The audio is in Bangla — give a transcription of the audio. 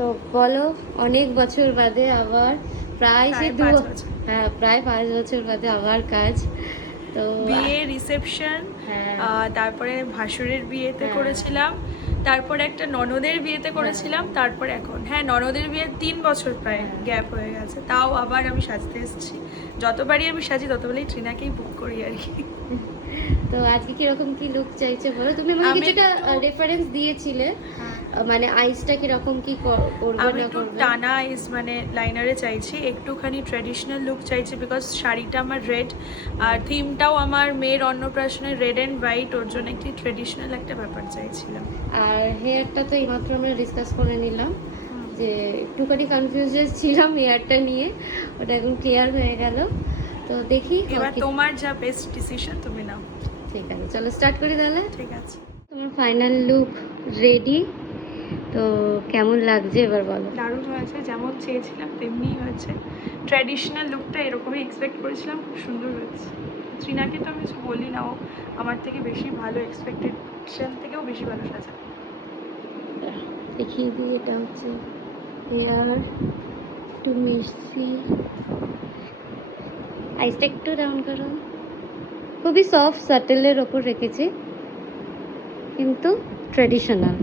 তো বলো, অনেক বছর বাদে আবার প্রায় সে প্রায় 5 বছর। হ্যাঁ, প্রায় 5 বছর বাদে আবার কাজ। তো বিয়ে, রিসেপশন, হ্যাঁ তারপরে ভাসুরের বিয়েতে হ্যাঁ করেছিলাম, তারপরে একটা ননদের বিয়েতে করেছিলাম, তারপরে এখন ননদের বিয়ে 3 বছর প্রায় হ্যাঁ। গ্যাপ হয়ে গেছে, তাও আবার আমি সাজতে এসেছি। যতবারই আমি সাজি ততবারই ট্রিনাকেই বুক করি আর কি। তো আজকে কিরকম কি লুক চাইছে বলো, তুমি আমাকে আমি কিছুটা একটু- রেফারেন্স দিয়েছিলে, হ্যাঁ, মানে আইসটা কিরকম কি করবে আমি না একটু করবে। টানা আইস মানে লাইনারে চাইছি, একটুখানি ট্র্যাডিশনাল লুক চাইছি, বিকজ শাড়িটা আমার রেড, আর থিমটাও আমার মেয়ের অন্নপ্রাশনের রেড অ্যান্ড হোয়াইট, ওর জন্য একটি ট্র্যাডিশনাল একটা ব্যাপার চাইছিলাম। আর হেয়ারটা তো এইমাত্র আমরা ডিসকাস করে নিলাম, যে একটুখানি কনফিউজ ছিলাম হেয়ারটা নিয়ে, ওটা এখন ক্লিয়ার হয়ে গেল। তো দেখি এবার তোমার যা বেস্ট ডিসিশন তুমি নাও। ঠিক আছে, চলো স্টার্ট করি তাহলে। ঠিক আছে। তোমার ফাইনাল লুক রেডি, তো কেমন লাগছে এবার বলো। দারুণ হয়েছে, যেমন চেয়েছিলাম তেমনিই হয়েছে। ট্র্যাডিশনাল লুকটা এরকমই এক্সপেক্ট করেছিলাম, খুব সুন্দর হয়েছে। ট্রিনাকে তো আমি কিছু বলি না, ও আমার থেকে বেশি ভালো, এক্সপেকটেশন থেকেও বেশি ভালো সাজা। দেখিয়ে দিই, এটা হচ্ছে হেয়ার টু মিশি, আইসটা একটু ডাউন করো। খুবই সফট সাটেলের ওপর রেখেছি, কিন্তু ট্র্যাডিশনাল।